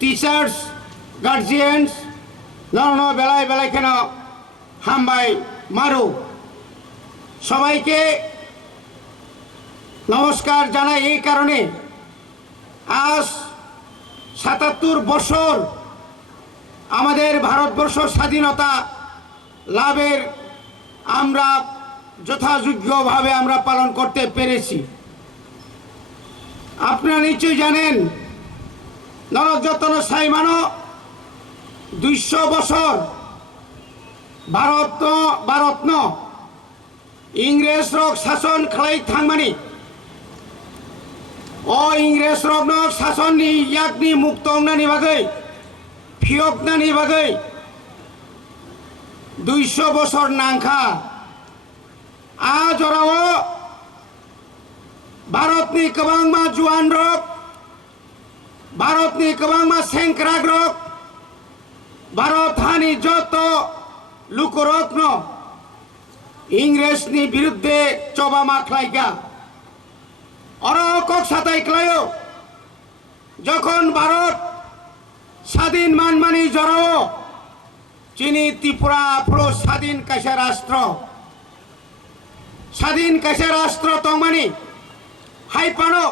Teachers guardians নন বেলায় বেলায় কেন হামবাই মারু সবাইকে নমস্কার জানাই। এই কারণে আজ ৭৭ বছর আমাদের ভারতবর্ষ স্বাধীনতা লাভের আমরা যথাযোগ্যভাবে আমরা পালন করতে পেরেছি। আপনারা নিশ্চয়ই জানেন নরযত্ন সাইমানো ২০০ বছর ভারতন ইংরেজ রক শাসন খালাই থাংমানি ও ইংরেজ রক শাসननि याकनि मुक्त अंगनानि बागै फियकनानि बागै 200 বছর नांखा आज ओराव भारतनि गोबांमा जुवान रक भारतनि गोबांमा सेंग्रा रक भारत हानि जत लुकरकन इंग्रेजनि बिरुद्धे चबा माख्लायगा अरকক সাতাই ক্লায়ো যখন ভারত স্বাধীন মানমানি জড়াও চিনি ত্রিপুরা পুরো স্বাধীন কাইসা রাষ্ট্র তংমানি হাইপানো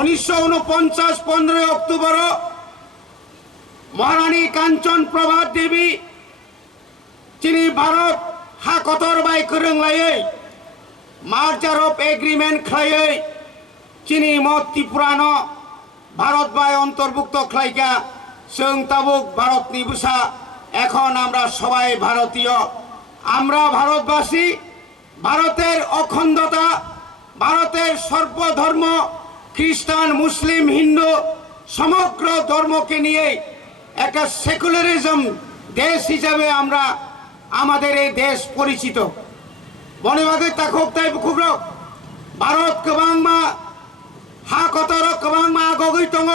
1949 15 অক্টোবর মহারানী কাঞ্চন প্রভা দেবী চিনি ভারত হা কতর বাই করংলাयै मार्चार अफ एग्रीमेंट खाई चीनी मत त्रिपुरानो भारत बाय अंतर्भुक्त खाईका जों ताबुक भारतनि बुसा एखन आमरा सबाई भारतीय आमरा भारतवासी भारतेर अखंडता भारतेर सर्वधर्म ख्रिस्टान मुस्लिम हिंदू समग्र धर्म के निये एक सेकुलारिज्म देश हिसाबे आमरा आमादेर एई देश परिचित बनेबागै ताखुब ताई बुखुब्रक भारत गोबांमा हा कतर गोबांमा आगगै दङ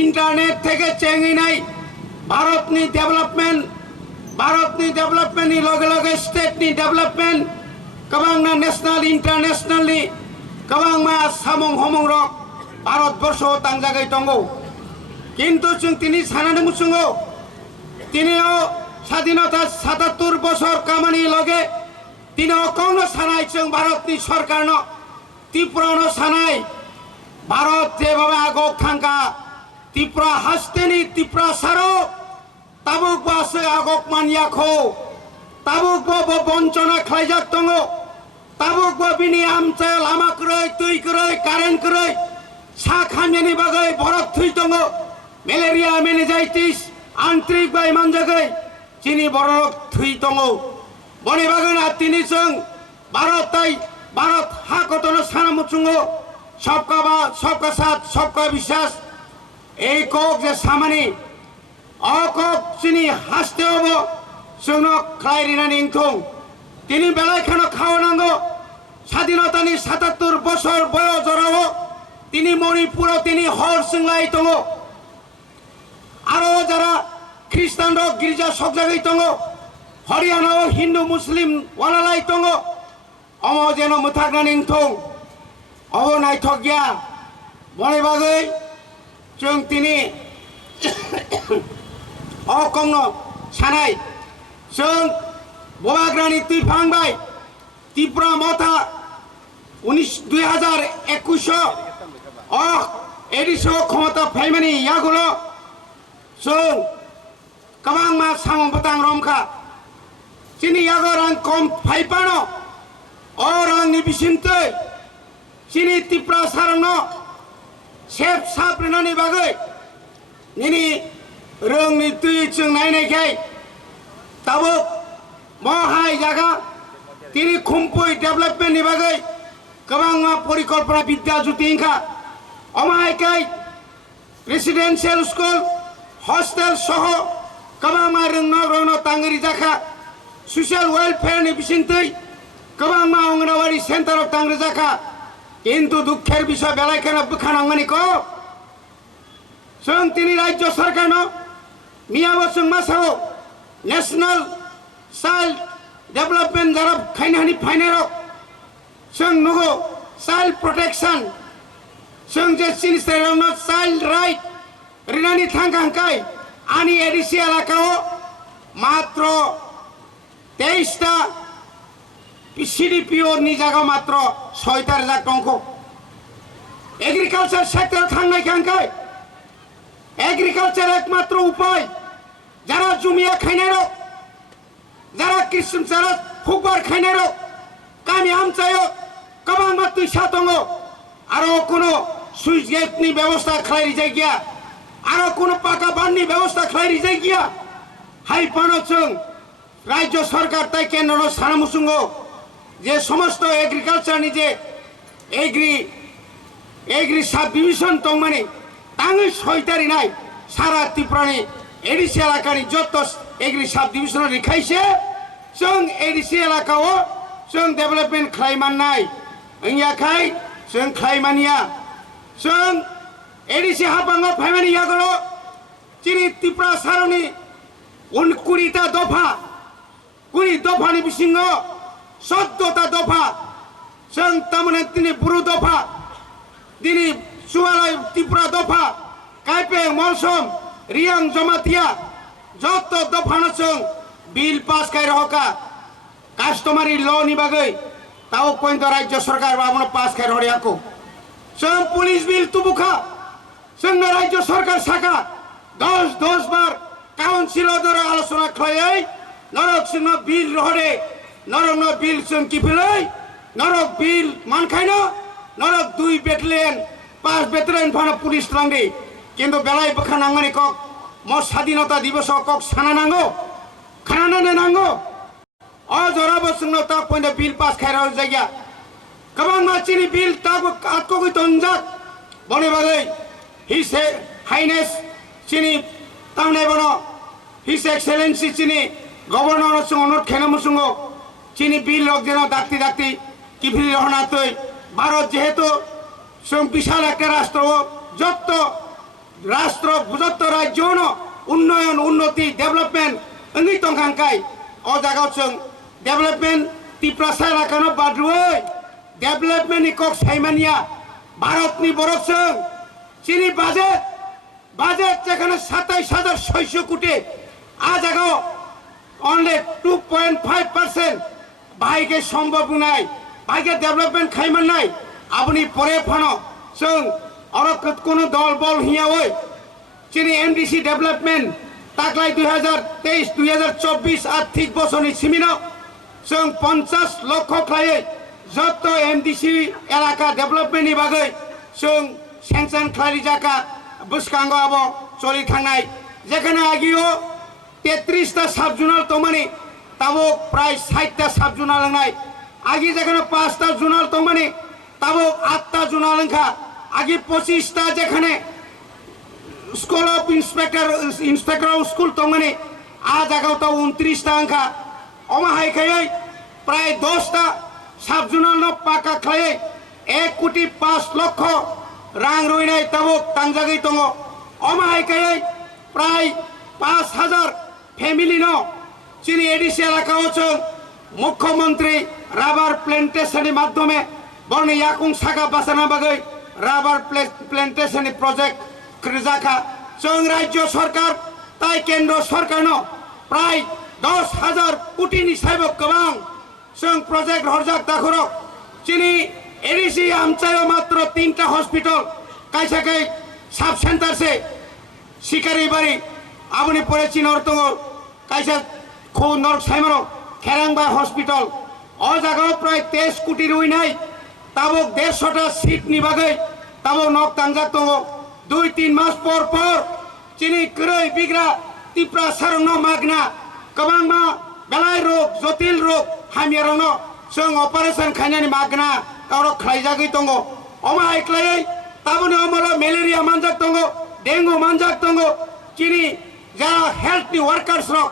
इंटरनेट थेके चेंगिनाय भारतनि डेभलपमेन्टनि लगे लगे स्टेटनि डेभलपमेन्ट गोबांना नेशनल इंटरनेशनलनि गोबांमा सामं हमं रक भारतबर्ष तांजागै दङ किन्तु जों तिनि सानानै मुसुङो तिनियाव स्वाधीनता ৭৭ বছর कामानि लगे तीन कौन सानाय जों भारतनि सरकारनो त्रिपुरानो सानाय भारत जेभाबे आगक थांगा त्रिपुरा हास्तेनि त्रिपुरा सारो ताबुक बासो आगक मानियाखौ ताबुक बो बंचना खालायजाक दङ ताबुक बो बिनि आमचे लामा क्रय दै क्रय कारेन्ट क्रय सा खामनायनि बागै बरफ थै दङ मेलेरिया मेनिजाइटिस आंतरिक बाय मानजागै चिनि बरफ थै दङ बने बागना तिनी जों भारत हा कतनो साना मुचुङो सबका साथ सबका विश्वास এই কক যে सामानि अকক चिनि हासते हबो जोंनो खालायरिनानै इंथं तिनि बेलायखानो खावनांगौ स्वाधीनतानि ৭৭ বছর বয়স जराव तिनि मणिपुर तिनि हर सिंलाय दङ आरो जारा ख्रिस्टान रक गिर्जा सकजागै दङ हरियाना हिंदू मुस्लिम वालालाय दङ अम जेन मुथागनानै इंथं अब नायथगिया बने बागै जों तिनि अकंनो सानाय जों बबाग्रानि तुइफांबाय त्रिपुरा मथा 2021 एडिसो क्षमता फाइमानि यागुलो जों गोबांमा सामं बतां रमखा चीनी यागो रां कम फाइपानो और रांनि बिसिन्थै चीनी त्रिपुरा सारनो सेफ साप्रिनानि बागै निनि रोंनि तुइ जों नायनायखाय ताबो महाय जागा तिनि खुम्पुइ डेभलपमेन्टनि बागै गोबांमा परिकल्पना विद्या जुतिंखा अमायखाय रेसिडेन्सियेल स्कुल हस्टेल सह गोबांमा रोंनो तांगिरि जाखा सोशल वेलफेयर नि बिसिन्थै गोबांमा अंगनवाड़ी सेन्टार तांग्रि जाखा किन्तु दुखेर विषय बेलायखानो बोखानांगमानिखौ जों तिनि राज्य सरकारनो मियाबो जों मासाव नेशनल चाइल्ड डेभलपमेन्ट जारा खायनानि फाइनारक जों नुगो चाइल्ड प्रोटेक्शन जों जे सिनिस्टारावनो चाइल्ड राइट রিনানি থাঙ্কাঙ্কাই আনি এডিসি এলাকাও মাত্র 23টা সিডিপিও নি জায়গা মাত্র 6,000 টঙ্ক এগ্রিকালচার সেক্টর থাঙ্গাই খাঙ্কাই এগ্রিকালচার একমাত্র উপায় যারা জমিয়া খাইনার যারা কৃষক যারা ফুকবার খাইনার কামি আমচায় কবাং মাত্র সাতঙ্গ আরো কোনো সুইচ গেটনি ব্যবস্থা খাই যাই গিয়া আরো কোনো পাকা বাননি ব্যবস্থা খাই যাই গিয়া হাই পানচং রাজ্য সরকার তাই কেন্দ্র সারামুসুঙ্গ যে সমস্ত এগ্রিকালচার নিজে এগ্রি সাব ডিভিশন তো মানে তাঙই সইতারি নাই সারা ত্রিপুরানি এডিসি এলাকানি যত এগ্রি সাব ডিভিশন রেখাইছে जों एडिसि एलाकाओ जों डेभेलपमेन्ट खालायमान नाय इंयाखाय जों खालायमानिया जों एडिसि हाबांगा फायमानि यागलो चिनि त्रिपुरा सारनि 20टा दफा 20 दफानि बिसिङाव 14टा दफा जों तामाने दिनै बुरु दफा दिनै सुवालाय त्रिपुरा दफा काइपे मौसम रियां जमातिया যত दफानो जों बिल पास कर रहा कास्टमारी लॉ निबागै ताओ पॉइंट राज्य सरकार बाबनो पास कर रहा को जों पुलिस बिल तुबुखा जों राज्य सरकार साका 10 बार काउंसिल द्वारा आलोचना खालाय नरक जों बिल रहरे नरक बिल जों किफिलै नरक बिल मानखायनो नरक 2 बेटालियन 5 बेटालियन फानो पुलिस लांदि किन्तु बेलाय बखा नांगमानि कक म स्वाधीनता दिवस कक साना नांगौ खाना नांगौ अजरा बसुंनो ता पॉइंट बिल पास खायरा जायगा कबां माचिनि बिल ताब आतको गई तंजाक बने बागै हिज हाइनेस चिनि तामने बनो हिज एक्सेलेंसी चिनि गवर्नर संग अनुरोध खेनामुसुंगो चिनि बिल लग जेन दाक्ति किफिल रहना तै भारत जेहेतु जों विशाल एक राष्ट्र যত রাষ্ট্র যত রাজ্য উন্নয়ন উন্নতি ডেভেলপমেন্ট अंगी तंखांखाय ओ जागाव जों डेभेलपमेंट त्रिपुरा एलाकानो बाद्रुय डेभेलपमेंट नि कक साइमानिया भारतनि बरफ जों चिनि बाजेट जेखाने 27,600 कोटी आ जागाव ओनली 2.5% बाहायगे सम्भव नाय बाहायगे डेभेलपमेंट खाइमान नाय आबुनि परे फानो जों और कोनो दल बल हिया ओय चिनि एमडीसी डेभेलपमेंट ताकलाय 2023-2024 आर्थिक बछरनि सिमिनाव जों 50 लक्ष खायै जत एमडीसी एलाका डेभेलपमेन्टनि बागै जों सेंसन खालाय जाका बुसकांगो आबो चलि थांनाय जेखाने आगियो 33टा साब जुनाल तमानि ताबो प्राय 60टा साब जुनाल लांनाय आगि जेखाने 5टा जुनाल तमानि ताबो 8टा जुनाल लांखा आगि 25टा जेखाने school of inspector of school तो मैंने आ जगह तो 29टा अंका अमा हाइखाय प्राय 10टा साब जुनाल पाका खाय 1,05,00,000 रां रुइनाय तब तांजागै दङ अमा हाइखाय प्राय 5,000 फैमिली चिनि एडिसि एलाकाओ जों मुख्यमंत्री राबार प्लांटेशन माध्यमे बरनि याकुं सागा बासाना बागै राबार प्लांटेशन प्रोजेक्ट जाखा जों राज्य सरकार ताई केंद्र सरकार प्राय 10,000 कोटी साइब गोबां जों प्रोजेक्ट हरजाक दाखरो चिनि एडिसि आमचायाव मात्र 3टा हॉस्पिटल कायसाकै सब सेंटर से शिकारिबारी आबुनि परे चिनर दङ कायसा खौ नर्क साइमारो खेरांबा हॉस्पिटल अ जागाव प्राय 23 कोटी रुइनाय ताबो 150टा सीट नि बागै ताबो नक तांजाक दङ 2-3 मास पर चिनि कै बिग्रा त्रिपुरा सारंनो मागना कबांमा बेलाय रोग जटिल रोग हामियारनो जों ऑपरेशन खायनानि मागना तारो खायजागै दङ अमा एकलायै ताबुनि अमलो मेलेरिया मानजाक दङ डेंगू मानजाक दङ चिनि जा हेल्थनि वर्कर्स रो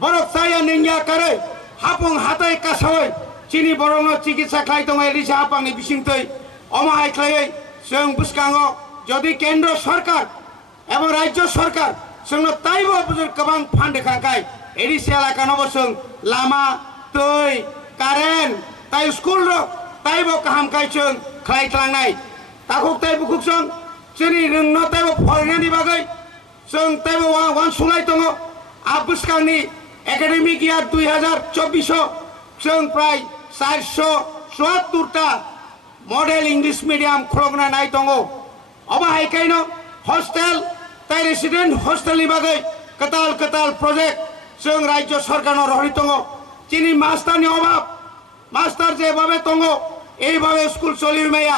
बरक साया निंया करे हापुं हाथाय कासावै चिनि बरनो चिकित्सा खाय दङ एलिसा हापांनि बिसिंतै अमा एकलायै जों बुसकांगो যদি কেন্দ্র সরকার এবং রাজ্য সরকার जोंनो ताइबो बुजुर गोबां फान्ड खांखाय एडिसि एलाका नबसों लामा दै कारेन्ट ताइ स्कुल रो ताइबो काहामखाय जों खालायख्लांनाय ताखौ ताइ बुकुकजों जोंनि रोंनो ताइबो फरायनायनि बागै जों तैबो वान सुलाय दङ आबुसखांनि एकाडेमिक इयार 2024 जों प्राय 474टा मडेल इंग्लिश मीडियम खुलगना नाय दङ अबाहायखायनो हस्टेल ताइ रेसिडेंट हस्टेलनि बागै कताल कताल प्रोजेक्ट जों राज्य सरकारनाव रहरि दङ चिनि मास्टारनि अभाब मास्टार जेभाबे दङ এইভাবে स्कुल चलिमाया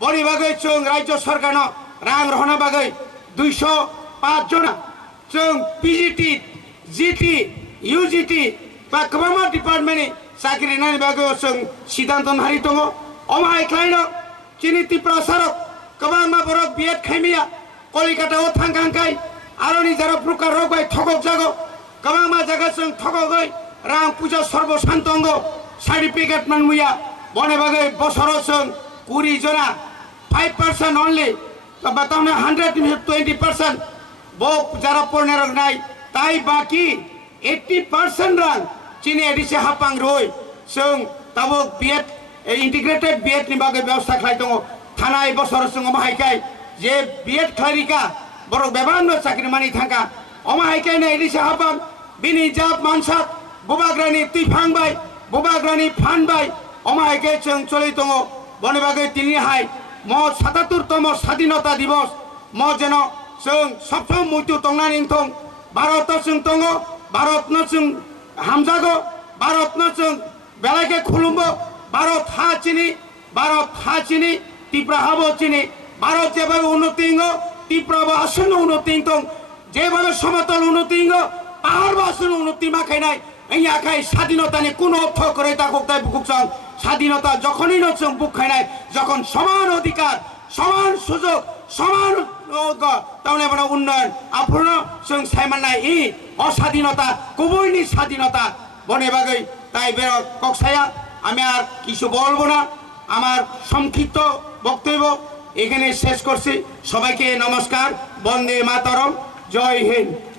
बनि बागै जों राज्य सरकारनाव रां रहना बागै 205 जना जों पीजीटी जीटी यूजीटी बा गोबां डिपार्टमेन्टनि साख्रि नानि बागै जों सिद्धान्त हारि दङ अमाहायख्लायनो चिनि त्रिपुरा सरक गोबां बरक बिएड खायमिया कलिकातायाव थांखांखाय आरो निजारा प्रकार रगाय थगक जागो गोबां जायगा जों थगकै रां पूजा सर्व शान्तंग सार्टिफिकेट मोनमुया बने बागै बसराव जों 20 जना 5% only बताउने 120% बो जारा पढ़ने रखनाय ताई बाकी 80% रां चीनी एडिसे हापांग रोय जों तब बीएड इंटीग्रेटेड बीएड नि बागै व्यवस्था खालाय दङ थानाय बसर जों अमाहायखाय जे बीएड खारिका बर बेबान साख्रि मानि थांगा अमाहायखाय ने एडिसे हापां बिनि जाब मानसा बुबाग्रानि तुइफांबाय बुबाग्रानि फानबाय अमाहायखाय जों चलि दङ बने बागै तिनि हाय म 77तम स्वाधीनता दिवस म जेन जों सबसम मृत्यु तंनानै दं भारत जों दङ भारतनो जों हामजागो भारतनो जों बेलाके खुलुमबो भारत हाचिनि त्रिपुरा हाबो चिनि भारत जेभाबे उन्नति त्रिपुराबो आसन्न उन्नति दं जेभाबे समतल उन्नति पाहाड़बो आसन्न उन्नति माखायनाय এই আখাই স্বাধীনতানি কোন অর্থ করে তা কোথায় বুকুকসং স্বাধীনতা যখনই নচং বুকখাইনায় যখন সমান অধিকার সমান সুযোগ সমান তাহলে মানে উন্নয়ন আপূর্ণ जों সাইমানায় এই অস্বাধীনতা কবইনি স্বাধীনতা বনে বাগৈ তাই বের কক্সায়া আমি আর কিছু বলবো না আমার সংক্ষিপ্ত বক্তব্য এখানে শেষ করছি সবাইকে নমস্কার বন্দে মাতরম জয় হিন্দ।